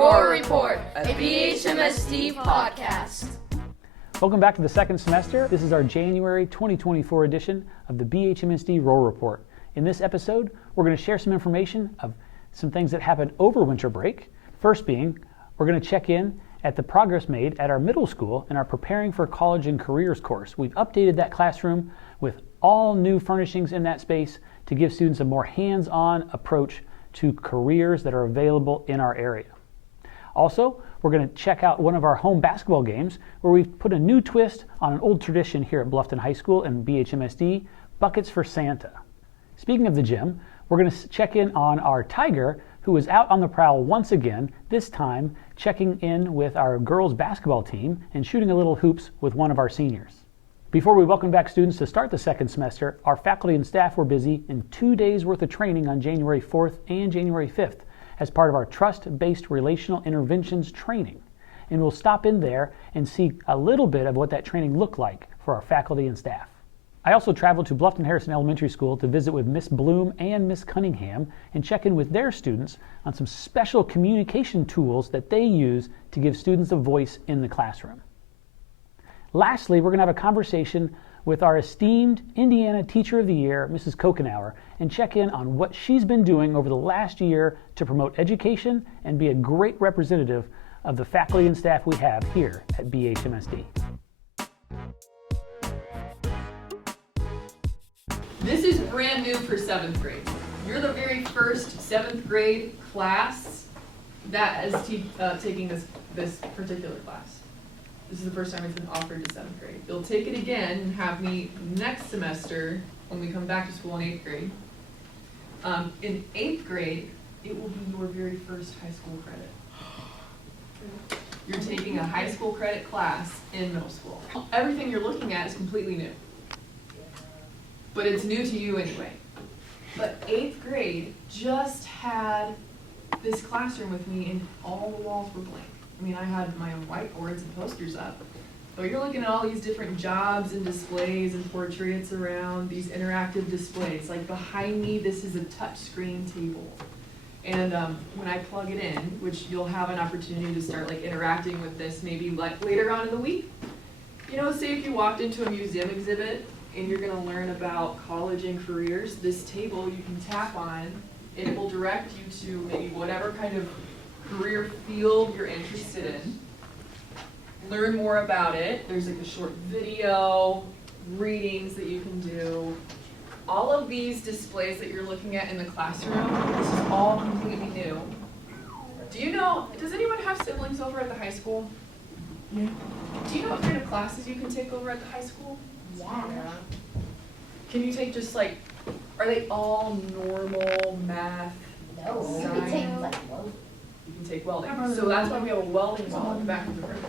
Roar Report, a BHMSD podcast. Welcome back to the second semester. This is our January 2024 edition of the BHMSD Roar Report. In this episode, we're going to share some information of some things that happened over winter break. First being, we're going to check in at the progress made at our middle school in our Preparing for College and Careers course. We've updated that classroom with all new furnishings in that space to give students a more hands-on approach to careers that are available in our area. Also, we're going to check out one of our home basketball games where we've put a new twist on an old tradition here at Bluffton High School and BHMSD, Buckets for Santa. Speaking of the gym, we're going to check in on our Tiger, who is out on the prowl once again, this time checking in with our girls basketball team and shooting a little hoops with one of our seniors. Before we welcome back students to start the second semester, our faculty and staff were busy in 2 days worth of training on January 4th and January 5th as part of our Trust-Based Relational Interventions training. And we'll stop in there and see a little bit of what that training looked like for our faculty and staff. I also traveled to Bluffton Harrison Elementary School to visit with Miss Bloom and Miss Cunningham and check in with their students on some special communication tools that they use to give students a voice in the classroom. Lastly, we're going to have a conversation with our esteemed Indiana Teacher of the Year, Mrs. Cocanower, and check in on what she's been doing over the last year to promote education and be a great representative of the faculty and staff we have here at BHMSD. This is brand new for 7th grade. You're the very first 7th grade class that is taking this particular class. This is the first time it's been offered to 7th grade. You'll take it again and have me next semester when we come back to school in 8th grade. In 8th grade, it will be your very first high school credit. You're taking a high school credit class in middle school. Everything you're looking at is completely new. But it's new to you anyway. But 8th grade just had this classroom with me and all the walls were blank. I mean, I had my own whiteboards and posters up. So you're looking at all these different jobs and displays and portraits around these interactive displays. Like behind me, this is a touch screen table. And when I plug it in, which you'll have an opportunity to start like interacting with this maybe like later on in the week. You know, say if you walked into a museum exhibit and you're gonna learn about college and careers, this table you can tap on, and it will direct you to maybe whatever kind of career field you're interested in. Learn more about it. There's like a short video, readings that you can do. All of these displays that you're looking at in the classroom, this is all completely new. Do you know, does anyone have siblings over at the high school? Yeah. Do you know what kind of classes you can take over at the high school? Yeah. Can you take just like, are they all normal math? No, science? you can take like welding. You can take welding. So that's why we have a welding wall in the back of the room.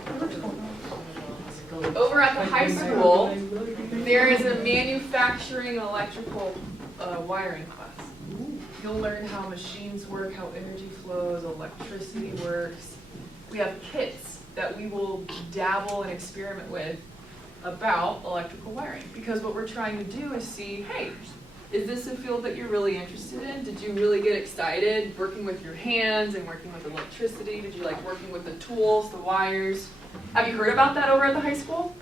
Over at the high school, there is a manufacturing electrical wiring class. You'll learn how machines work, how energy flows, electricity works. We have kits that we will dabble and experiment with about electrical wiring, because what we're trying to do is see, hey, is this a field that you're really interested in? Did you really get excited working with your hands and working with electricity? Did you like working with the tools, the wires? Have you heard about that over at the high school?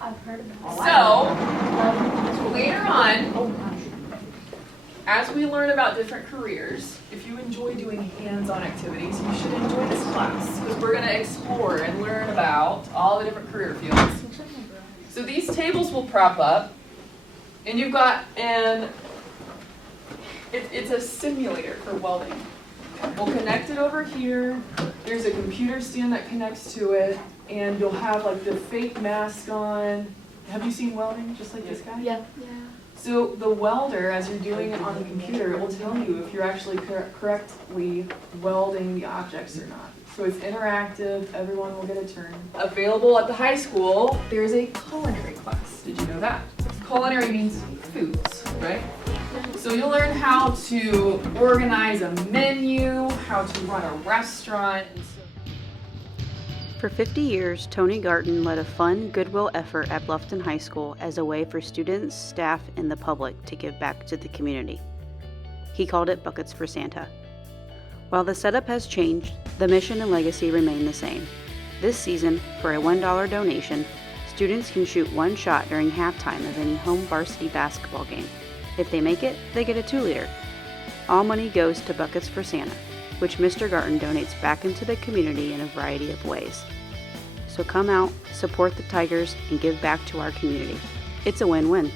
I've heard of it. So, later on, as we learn about different careers, if you enjoy doing hands-on activities, you should enjoy this class, because we're going to explore and learn about all the different career fields. So these tables will prop up, and you've got it's a simulator for welding. We'll connect it over here. There's a computer stand that connects to it, and you'll have like the fake mask on. Have you seen welding just like this guy? Yeah. So the welder, as you're doing it on the computer, it will tell you if you're actually correctly welding the objects or not. So it's interactive, everyone will get a turn. Available at the high school, there's a culinary class. Did you know that? Culinary means foods, right? So you'll learn how to organize a menu, how to run a restaurant. For 50 years, Tony Garton led a fun, goodwill effort at Bluffton High School as a way for students, staff, and the public to give back to the community. He called it Buckets for Santa. While the setup has changed, the mission and legacy remain the same. This season, for a $1 donation, students can shoot one shot during halftime of any home varsity basketball game. If they make it, they get a 2-liter. All money goes to Buckets for Santa, which Mr. Garten donates back into the community in a variety of ways. So come out, support the Tigers, and give back to our community. It's a win-win.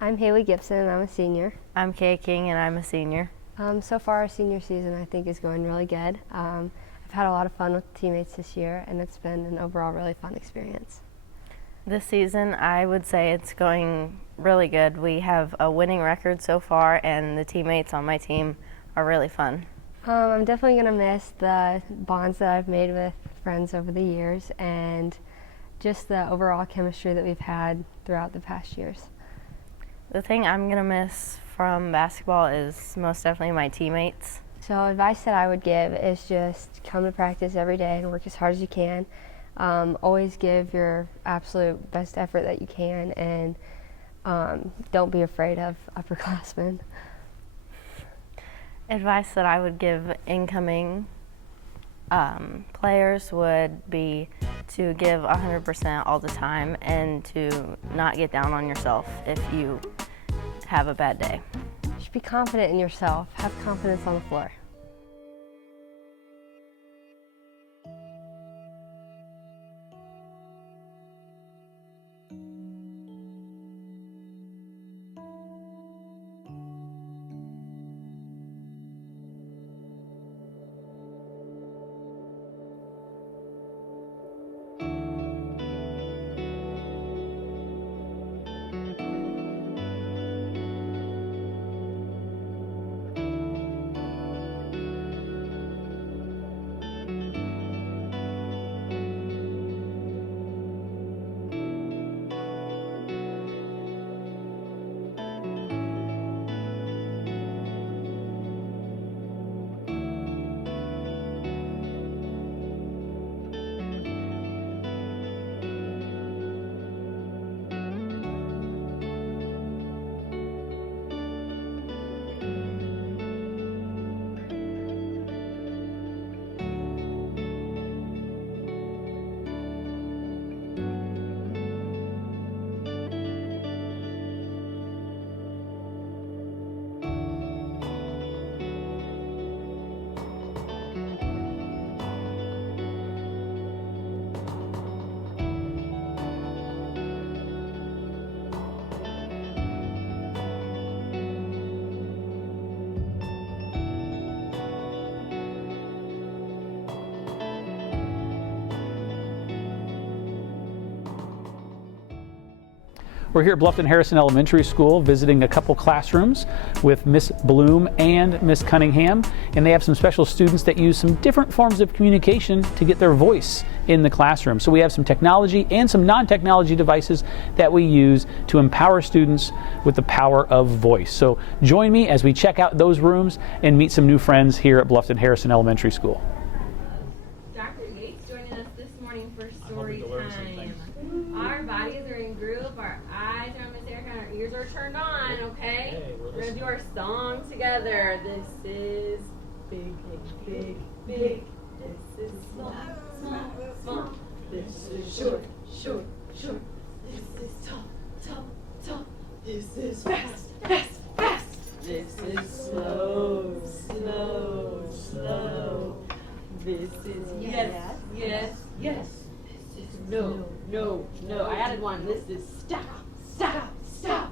I'm Haley Gibson and I'm a senior. I'm Kay King and I'm a senior. So far our senior season I think is going really good. I've had a lot of fun with teammates this year and it's been an overall really fun experience. This season I would say it's going really good. We have a winning record so far and the teammates on my team are really fun. I'm definitely going to miss the bonds that I've made with friends over the years and just the overall chemistry that we've had throughout the past years. The thing I'm going to miss from basketball is most definitely my teammates. So advice that I would give is just come to practice every day and work as hard as you can. Always give your absolute best effort that you can and don't be afraid of upperclassmen. Advice that I would give incoming players would be to give 100% all the time and to not get down on yourself if you have a bad day. You should be confident in yourself. Have confidence on the floor. We're here at Bluffton Harrison Elementary School visiting a couple classrooms with Miss Bloom and Miss Cunningham, and they have some special students that use some different forms of communication to get their voice in the classroom. So we have some technology and some non-technology devices that we use to empower students with the power of voice. So join me as we check out those rooms and meet some new friends here at Bluffton Harrison Elementary School. Dr. Yates joining us this morning for story time. Our bodies are in group, our eyes are on Miss Erica, and our ears are turned on, okay? We're going to do our song together. This is big, big, big. This is small, small, small. This is short, short, short. This is tall, tall, tall. This is fast, fast, fast. This is slow, slow, slow. This is yes, yes, yes. This is no, No, I added one. This is stop, stop, stop.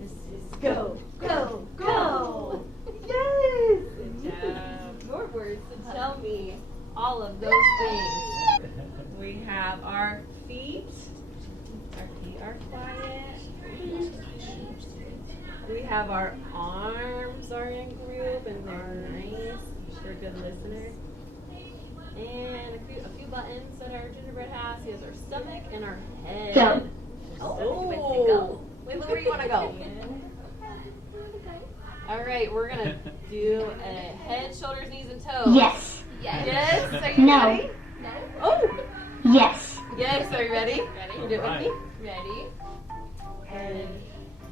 This is go, go, go. Yes! Good job. Your words to tell me all of those things. We have our feet. Our feet are quiet. We have our arms are in group and they're nice. They're a good listener. And a few buttons that our gingerbread has. He has our stomach and our head. Go. Oh, go. Wait, where do you want to go? All right, we're going to do a head, shoulders, knees, and toes. Yes. Yes. Are you No. ready? No. Oh. Yes. Yes. Are you ready? Ready. You do it with me? Ready. Head,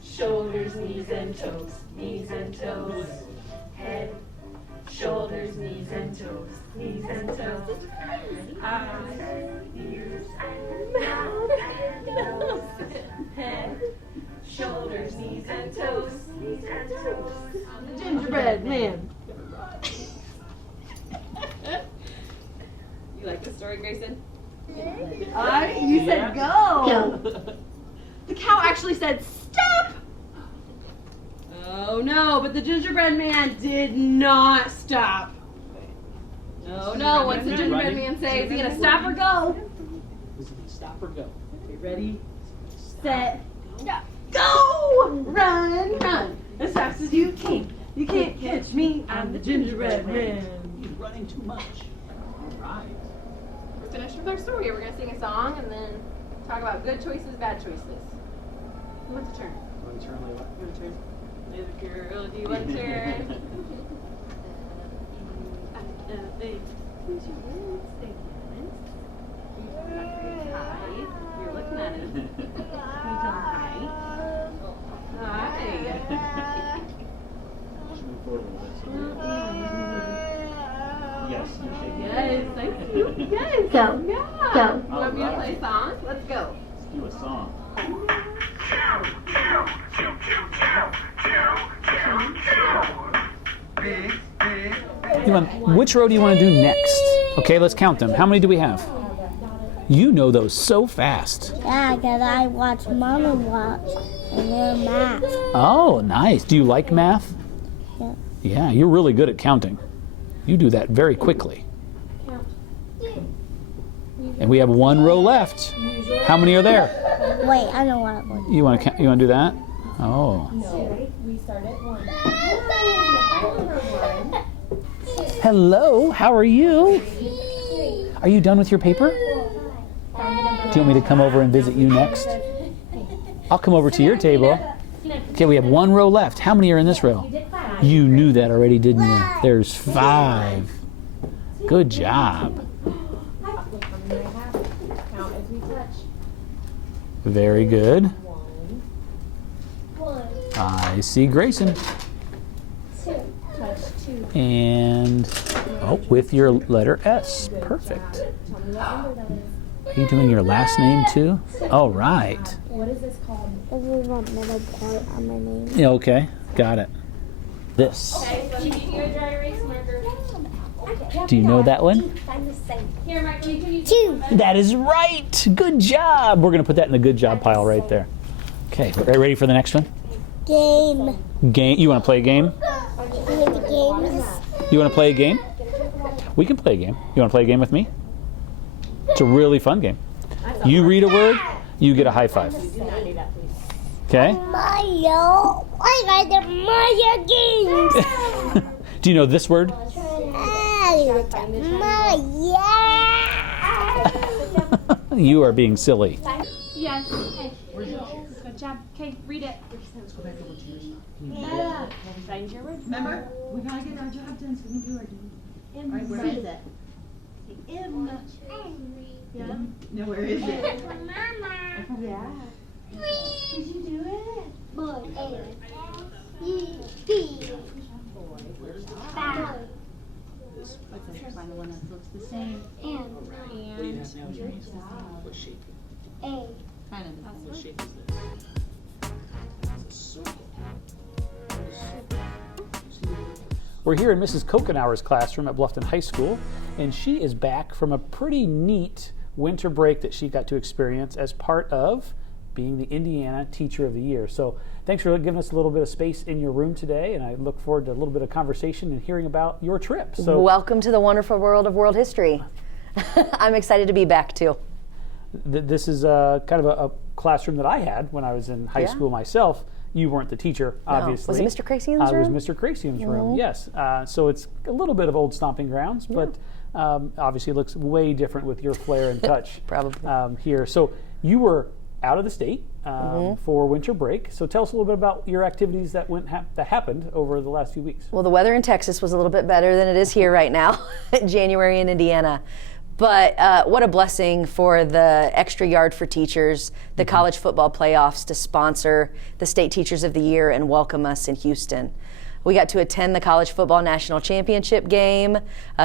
shoulders, knees, and toes. Knees and toes. Head, shoulders, knees, and toes. Knees and toes. Eyes, ears, mouth, and nose. Head, shoulders, knees, and toes. Knees and toes. I'm the gingerbread man. You like the story, Grayson? You said go. The cow actually said stop. Oh no, but the gingerbread man did not stop. No, what's the gingerbread man say? Is he gonna stop or go? Is it stop or go? Okay, ready, set, go! Run, run, as fast as you can. You can't catch me, I'm the gingerbread man. He's running too much. All right. We're finished with our story. We're gonna sing a song and then talk about good choices, bad choices. Who wants to turn? Want to turn like what? You want to turn? Little girl, do you want to turn? Who's your Wednesday, Hi. You're looking at him. Can you tell him hi? Hi. Move forward a little bit. Yes, you're shaking. Yes, thank you. Yes. Go. Yeah. Go. You want me to play a song? Let's go. Let's do a song. Which row do you want to do next? Okay, let's count them. How many do we have? You know those so fast. Yeah, because I watch Mama watch and learn math. Oh, nice. Do you like math? Yeah. Yeah, you're really good at counting. You do that very quickly. And we have one row left. How many are there? Wait, I know what I'm going to do. You want to count? You want to do that? Oh. We start at 1. Hello. How are you? Are you done with your paper? Do you want me to come over and visit you next? I'll come over to your table. Okay, we have one row left. How many are in this row? You knew that already, didn't you? There's 5. Good job. Count as we touch. Very good. 1, I see Grayson. 2, Touch 2. And, oh, with your letter S. Perfect. Tell me what number that is. Are you doing your last name too? All right. What is this called? this is one middle part on my name. Yeah, okay. Got it. This. Okay, so give you a dry erase marker. Do you know that one? Here, Mike, can you 2. That is right. Good job. We're going to put that in the good job pile right there. Okay, are you ready for the next one? Game. Game. You want to play a game? Games. You want to play a game? We can play a game. You want to play a game with me? It's a really fun game. You read a word, you get a high five. Okay? Mario. I like the Mario games. Do you know this word? Mario. Yeah. You are being silly. Yes. Good job. Okay, read it. Remember, we gotta get our job done so we can do our duty. Alright, where is it? M. Yeah. No, where is it? Yeah. Did you do it? Find the one that looks the same. What shape? Kind of. What shape is this? It's a circle. We're here in Mrs. Cocanower's classroom at Bluffton High School, and she is back from a pretty neat winter break that she got to experience as part of being the Indiana Teacher of the Year. So thanks for giving us a little bit of space in your room today, and I look forward to a little bit of conversation and hearing about your trip. So welcome to the wonderful world of world history. I'm excited to be back too. This is kind of a classroom that I had when I was in high school myself. You weren't the teacher, obviously. Was it Mr. Crasian's room? It was Mr. Crasian's room, yes. So it's a little bit of old stomping grounds, but obviously it looks way different with your flair and touch. Probably. Here. So you were out of the state for winter break. So tell us a little bit about your activities that happened over the last few weeks. Well, the weather in Texas was a little bit better than it is here right now, January in Indiana. But what a blessing for the extra yard for teachers, the college football playoffs to sponsor the State Teachers of the Year and welcome us in Houston. We got to attend the College Football National Championship game.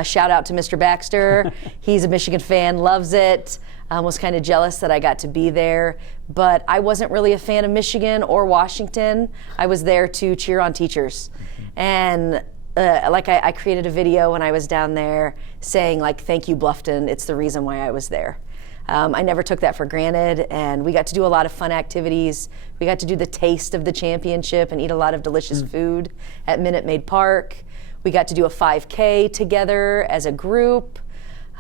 Shout out to Mr. Baxter. He's a Michigan fan, loves it. Was kind of jealous that I got to be there. But I wasn't really a fan of Michigan or Washington. I was there to cheer on teachers. And I created a video when I was down there saying, thank you, Bluffton. It's the reason why I was there. I never took that for granted, and we got to do a lot of fun activities. We got to do the taste of the championship and eat a lot of delicious food at Minute Maid Park. We got to do a 5K together as a group.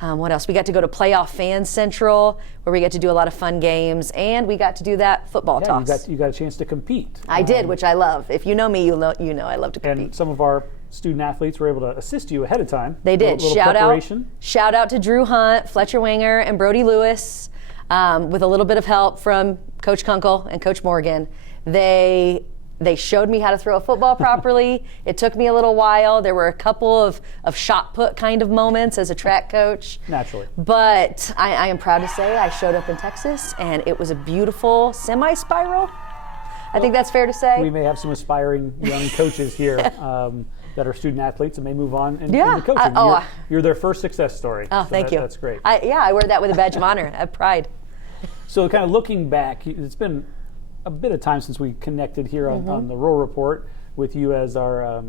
What else? We got to go to Playoff Fan Central, where we got to do a lot of fun games, and we got to do that football toss. You got a chance to compete. I did, which I love. If you know me, you know I love to compete. And some of our student athletes were able to assist you ahead of time. They did. Shout out to Drew Hunt, Fletcher Wanger, and Brody Lewis, with a little bit of help from Coach Kunkel and Coach Morgan. They showed me how to throw a football properly. It took me a little while. There were a couple of shot put kind of moments as a track coach. Naturally. But I am proud to say I showed up in Texas, and it was a beautiful semi-spiral. I think that's fair to say. We may have some aspiring young coaches here that are student athletes and may move on into coaching. You're their first success story. Oh, thank you. That's great. I wear that with a badge of honor. I have pride. So kind of looking back, it's been a bit of time since we connected here on the Roll Report with you as our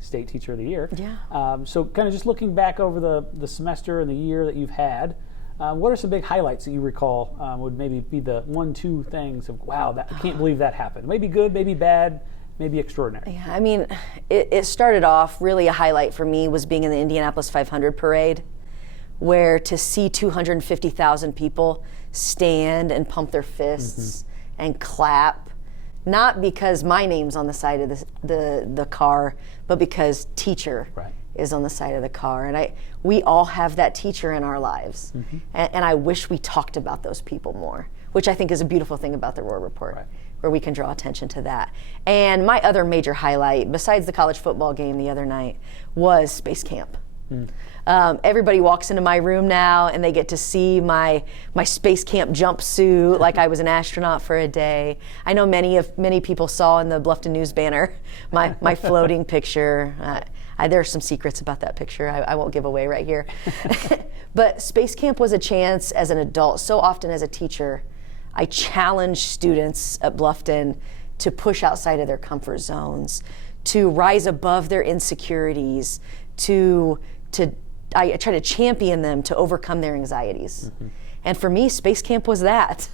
State Teacher of the Year. Yeah. So kind of just looking back over the semester and the year that you've had, what are some big highlights that you recall would maybe be the 1-2 things of, wow, I can't believe that happened. Maybe good, maybe bad, maybe extraordinary. Yeah, I mean, it started off, really a highlight for me was being in the Indianapolis 500 parade, where to see 250,000 people stand and pump their fists and clap, not because my name's on the side of the car, but because teacher is on the side of the car. And we all have that teacher in our lives. And I wish we talked about those people more, which I think is a beautiful thing about the Roar Report, where we can draw attention to that. And my other major highlight, besides the college football game the other night, was Space Camp. Everybody walks into my room now and they get to see my Space Camp jumpsuit like I was an astronaut for a day. I know many people saw in the Bluffton News banner my floating picture. There are some secrets about that picture I won't give away right here. But Space Camp was a chance as an adult. So often as a teacher, I challenge students at Bluffton to push outside of their comfort zones, to rise above their insecurities, I try to champion them to overcome their anxieties. And for me, Space Camp was that.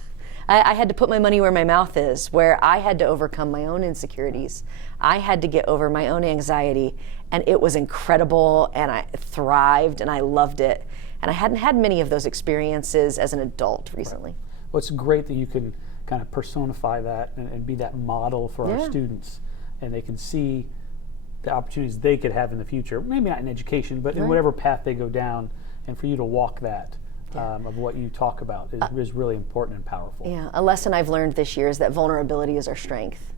I had to put my money where my mouth is, where I had to overcome my own insecurities. I had to get over my own anxiety, and it was incredible, and I thrived, and I loved it. And I hadn't had many of those experiences as an adult recently. Well, it's great that you can kind of personify that and be that model for our students, and they can see the opportunities they could have in the future, maybe not in education, but in whatever path they go down, and for you to walk that of what you talk about is really important and powerful. Yeah, a lesson I've learned this year is that vulnerability is our strength.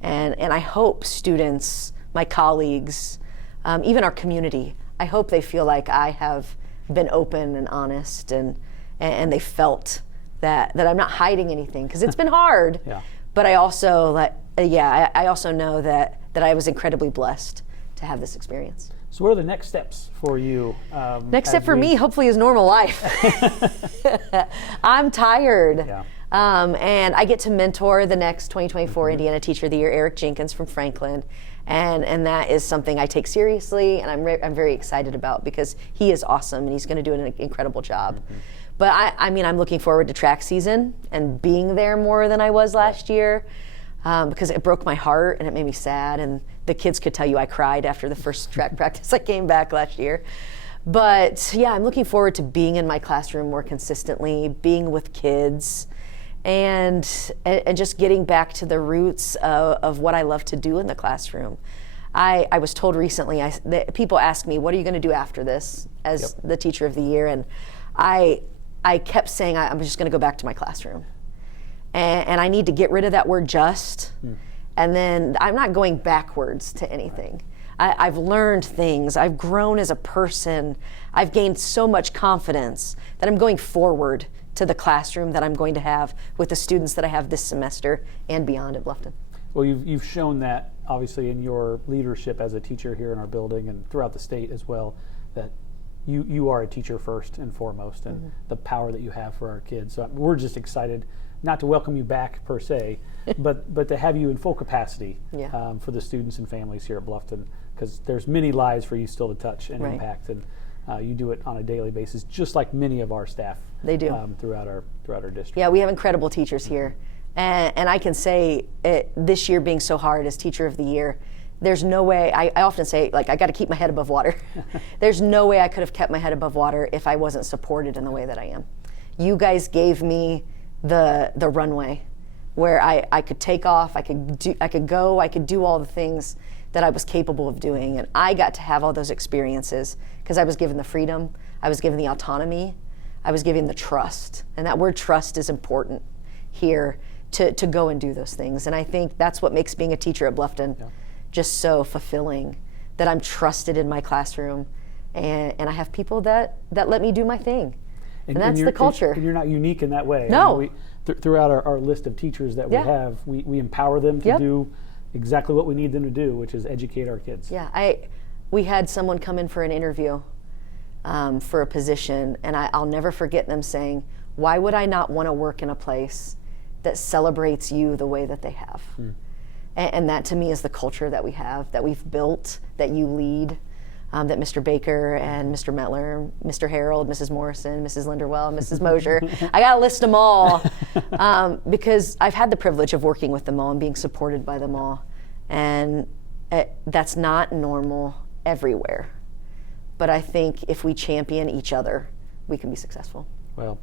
And I hope students, my colleagues, even our community, I hope they feel like I have been open and honest and they felt that I'm not hiding anything, because it's been hard. But I also I also know that I was incredibly blessed to have this experience. So what are the next steps for you? Next step for me, hopefully, is normal life. I'm tired. And I get to mentor the next 2024 Indiana Teacher of the Year, Eric Jenkins from Franklin. And that is something I take seriously, and I'm very excited about, because he is awesome and he's going to do an incredible job. But I mean, I'm looking forward to track season and being there more than I was last year, because it broke my heart and it made me sad. And the kids could tell you I cried after the first track practice I came back last year. But yeah, I'm looking forward to being in my classroom more consistently, being with kids, and just getting back to the roots of what I love to do in the classroom. I was told recently, people ask me, what are you going to do after this as the teacher of the year? And I kept saying, I'm just going to go back to my classroom. And I need to get rid of that word just. And then I'm not going backwards to anything. I've learned things. I've grown as a person. I've gained so much confidence that I'm going forward to the classroom that I'm going to have with the students that I have this semester and beyond at Bluffton. Well, you've shown that obviously in your leadership as a teacher here in our building and throughout the state as well, that you are a teacher first and foremost, and the power that you have for our kids. So we're just excited, not to welcome you back per se, but to have you in full capacity for the students and families here at Bluffton, because there's many lives for you still to touch and impact, and you do it on a daily basis, just like many of our staff. They do throughout our district. Yeah, we have incredible teachers here, and I can say this year being so hard as teacher of the year, there's no way. I often say, like, I got to keep my head above water. There's no way I could have kept my head above water if I wasn't supported in the way that I am. You guys gave me the runway where I could take off, I could go, I could do all the things that I was capable of doing, and I got to have all those experiences because I was given the freedom, I was given the autonomy, I was given the trust, and that word trust is important here to go and do those things. And I think that's what makes being a teacher at Bluffton just so fulfilling, that I'm trusted in my classroom, and I have people that let me do my thing. And that's the culture. And you're not unique in that way. No. I mean, throughout our list of teachers that we have, we empower them to do exactly what we need them to do, which is educate our kids. Yeah, we had someone come in for an interview for a position, and I'll never forget them saying, why would I not want to work in a place that celebrates you the way that they have? And that to me is the culture that we have, that we've built, that you lead, that Mr. Baker and Mr. Metler, Mr. Harold, Mrs. Morrison, Mrs. Linderwell, Mrs. Mosier. I got to list them all because I've had the privilege of working with them all and being supported by them all. And that's not normal everywhere. But I think if we champion each other, we can be successful. Well,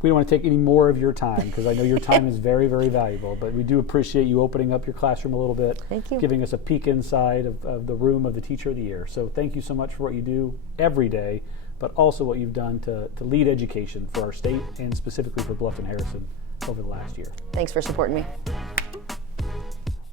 we don't want to take any more of your time because I know your time is very, very valuable, but we do appreciate you opening up your classroom a little bit. Thank you. Giving us a peek inside of the room of the Teacher of the Year. So thank you so much for what you do every day, but also what you've done to lead education for our state and specifically for Bluffton Harrison over the last year. Thanks for supporting me.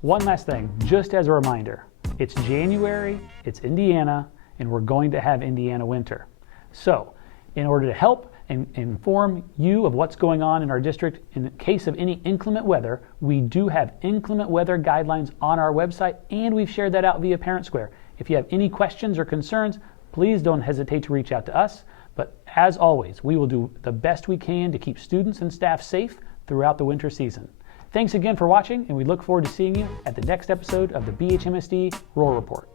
One last thing, just as a reminder, it's January, it's Indiana, and we're going to have Indiana winter. So in order to help and inform you of what's going on in our district in the case of any inclement weather, we do have inclement weather guidelines on our website, and we've shared that out via Parent Square. If you have any questions or concerns, please don't hesitate to reach out to us. But as always, we will do the best we can to keep students and staff safe throughout the winter season. Thanks again for watching, and we look forward to seeing you at the next episode of the BHMSD Roar Report.